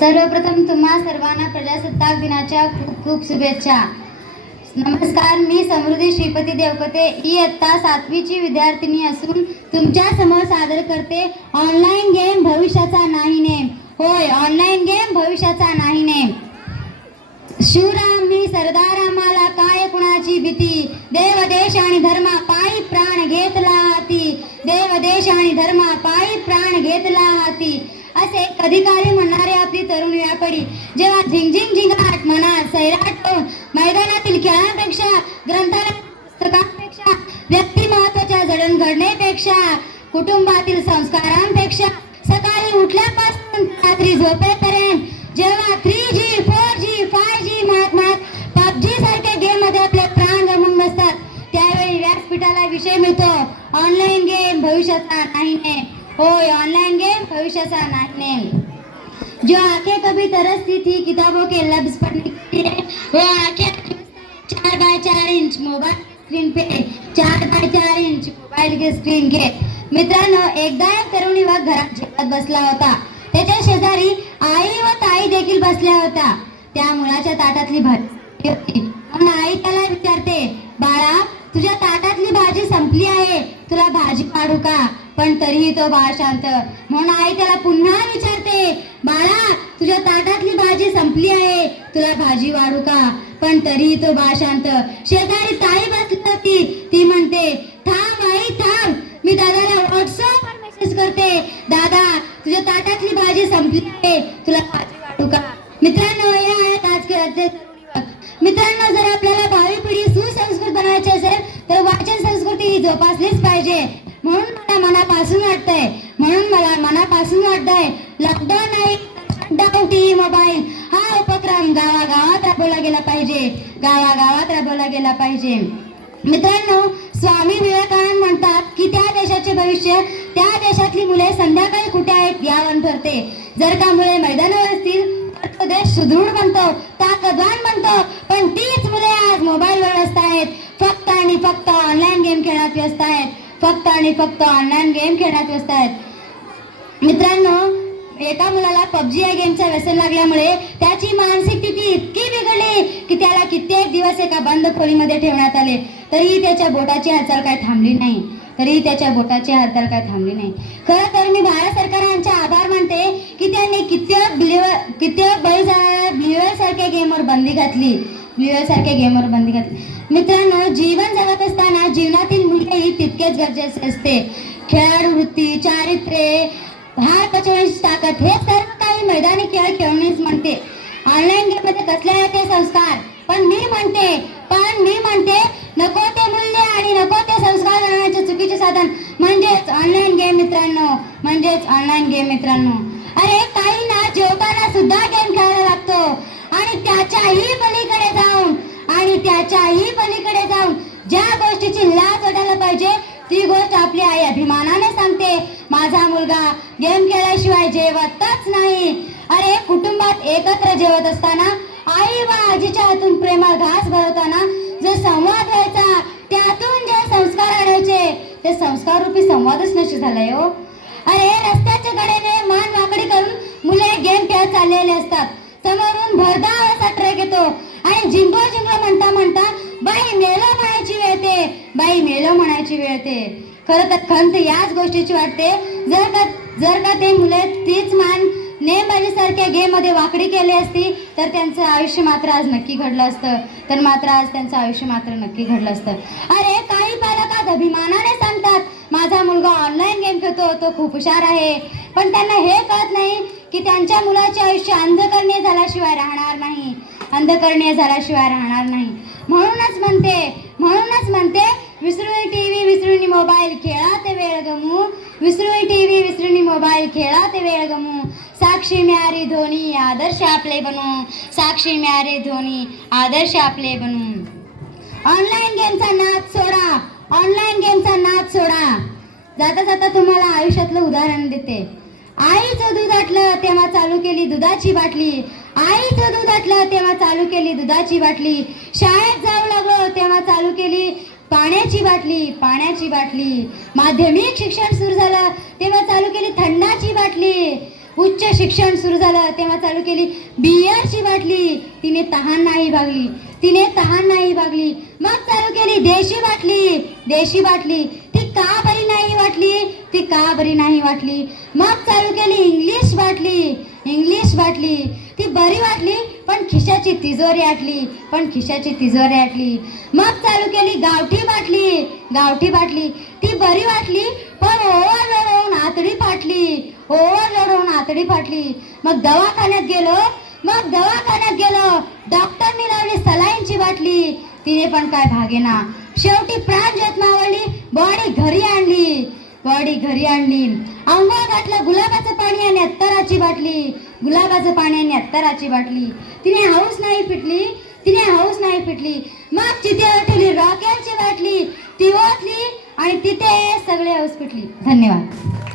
सर्वप्रथम तुम्हा सर्वांना प्रजासत्ताक दिनाच्या खूप खूप शुभेच्छा. नमस्कार, मी समृद्धी श्रीपती देवकते इयत्ता 7वीची विद्यार्थिनी असून तुमच्या समोर सादर करते ऑनलाईन गेम भविष्याचा नाही नेम. होय, ऑनलाईन गेम भविष्याचा नाही नेम. शिवराम मी सरदार, आम्हाला काय कुणाची भीती, देव देश आणि धर्मा पायी प्राण घेतला हाती, देव देश आणि धर्मा पायी प्राण घेतला हाती, असे कधी काळी म्हणणारे आपली तरुण यापडी जेव्हा झिंगझिंग झिंगाट मनात सैराट होऊन मैदानातील खेळांपेक्षा ग्रंथालयातील पुस्तकांपेक्षा व्यक्तिमत्वाच्या जडणघडणेपेक्षा कुटुंबातील संस्कारांपेक्षा सकाळी उठल्यापासून रात्री झोपेपर्यंत जेव्हा 3G 4G 5G म्हणत PUBG सारख्या गेम मध्ये आपले प्राण गमावून बसतात त्यावेळी व्यासपीठाला विषय मिळतो ऑनलाईन गेम भविष्याचा नाही नेम. होय, ऑनलाइन गेम भविष्य सा नेम. जो आंखें कभी तरसती थी किताबों के लफ्ज पढ़ने के लिए, वो आंखें 4x4 इंच मोबाइल स्क्रीन पे 4x4 इंच मोबाइल के स्क्रीन के. मित्रांनो, एकदा एक तरुण युवक घरात जेवत बसला होता. त्याच्या शेजारी आई व ताई देखील बसल्या होत्या. त्या मुलाच्या ताटातली भाजी होती म्हणून आई त्याला विचारते, बाळा तुझ्या ताटातली भाजी संपली आहे, तुला भाजी पाडू का? पण तरीही तो बाळ शांत. म्हणून आई त्याला पुन्हा विचारते, बाळा तुझ्या ताटातली भाजी संपली आहे, तुला भाजी वाढू का? पण तरीही तो बाळ शांत. शेजारी ताई बसली होती. ती म्हणते, थांब आई थांब, मी दादाला व्हॉट्सअपवर मेसेज करते. दादा तुझ्या ताटातली भाजी संपली आहे, तुला भाजी वाढू का? मित्रांनो, हे आहेत आजचे तरुण युवक. मित्रांनो, जर आपल्याला भावी पिढी सुसंस्कृत बनवायची असेल तर वाचन संस्कृती ही जोपासलीच पाहिजे. म्हणून मला मनापासून वाटतंय लॉकडाऊन नाही डाऊन टीव्ही मोबाईल हा उपक्रम गावागावात राबवला गेला पाहिजे. मित्रांनो, स्वामी विवेकानंद म्हणतात की त्या देशाचे भविष्य त्या देशातली मुले संध्याकाळी कुठे आहेत यावर ठरते. जर का मुले मैदानावर असतील तर तो देश सुदृढ बनतो, ताकदवान बनतो. पण तीच मुले आज मोबाईलवर व्यस्त आहेत, फक्त आणि फक्त ऑनलाईन गेम खेळण्यात व्यस्त आहेत, फक्त आणि फक्त ऑनलाईन गेम खेळण्यात व्यस्त आहेत. मित्रांनो, एका मुलाला PUBG या गेमचा व्यसन लागल्यामुळे त्याची मानसिक स्थिती इतकी बिघडली की त्याला कित्येक दिवस एका बंद खोलीमध्ये ठेवण्यात आले. तरीही त्याच्या बोटाची हालचाल काय थांबली नाही. खरं तर मी भारत सरकारांचे आभार मानते की त्यांनी कित्येक बळी जाणाऱ्या ब्ल्यूवेल सारख्या गेमवर बंदी घातली. मित्रांनो, जीवन जगत असताना जीवनातील मूल्यही तितकेच गरजेचे असते. खेळाडू वृत्ती, चारित्र्य, हार पचवण्याची ताकद हे सर्व काही मैदानी खेळ खेळूनच म्हणते. ऑनलाईन गेम मध्ये कसले आहे ते संस्कार, पण मी म्हणते नको ते मूल्य आणि नको ते संस्कार करण्याचे चुकीचे साधन म्हणजेच ऑनलाईन गेम मित्रांनो. अरे काही ना जेवताना सुद्धा गेम खेळायला लागतो आणि त्याच्याही पलीकडे जाऊन ज्या गोष्टीची लाज वाटायला पाहिजे ती गोष्ट आपली आई अभिमानाने सांगते, माझा मुलगा गेम खेळल्याशिवाय जेवतच नाही. अरे कुटुंबात एकत्र जेवत असताना आई व आजीच्या हातून प्रेमळ घास भरवताना जो संवाद व्हायचा त्यातून जे संस्कार आणायचे ते संस्कार रूपी संवादच नष्ट झालाय हो. अरे रस्त्याच्या कडेने मान वाकडी करून मुले गेम खेळत चाललेले असतात. समोरून भरधाव असा ट्रक येतो आणि जिंगो म्हणता बाई मेलो म्हणायची वेळ येते. खरं तर खंत याच गोष्टीची वाटते, जर का ते मुले तीच मान नेमबाजी सारख्या गेम मध्ये वाकडी केली असती तर त्यांचं आयुष्य मात्र आज नक्की घडलं असतं. अरे काही पालक आज अभिमानाने सांगतात, माझा मुलगा ऑनलाईन गेम खेळतो, तो खूप हुशार आहे. पण त्यांना हे कळत नाही की त्यांच्या मुलाचे आयुष्य अंधकरणीय झाल्याशिवाय राहणार नाही. म्हणूनच म्हणते विसरून टीव्ही विसरून मोबाईल खेळा ते वेळ गमू. साक्षी म्यारी धोनी आदर्श आपले बनू. ऑनलाईन गेमचा नाद सोडा. जाता तुम्हाला आयुष्यातलं उदाहरण देते. आईचं दूध आटलं तेव्हा चालू केली दुधाची बाटली. शाळेत जाऊ लागलो तेव्हा चालू केली पाण्याची बाटली. माध्यमिक शिक्षण सुरू झालं तेव्हा चालू केली थंडाची बाटली. उच्च शिक्षण सुरू झालं तेव्हा चालू केली बियरची बाटली. तिने तहान नाही भागली, तिने तहान नाही भागली. मग चालू केली देशी बाटली, देशी बाटली. ती का बरी नाही वाटली, ती का बरी नाही वाटली. मग चालू केली इंग्लिश बाटली, इंग्लिश बाटली. ती बरी वाटली पण खिशाची तिजोरी आटली, पण खिशाची तिजोरी आटली. मग चालू केली गावठी बाटली, गावठी बाटली. ती बरी वाटली पण ओव्हरलोड होऊन आतडी फाटली, ओव्हरलोड होऊन आतडी फाटली. मग दवाखान्यात गेलो, मग दवाखान्यात गेलो. डॉक्टरनी लावली सलाईनची बाटली, तिने पण काय भागेना. शेवटी प्राणज्योत मावळली, बॉडी घरी आणली, बॉडी घरी आणली. अंघोळ घातलं गुलाबाचं पाणी आणि अत्तराची बाटली, गुलाबाचं पाणी आणि अत्तराची बाटली. तिने हौस नाही पिटली, तिने हौस नाही पिटली. मग चितेवर ठेवली रॉकेलची बाटली, ती ओतली आणि तिथे सगळे हौस पिटली. धन्यवाद.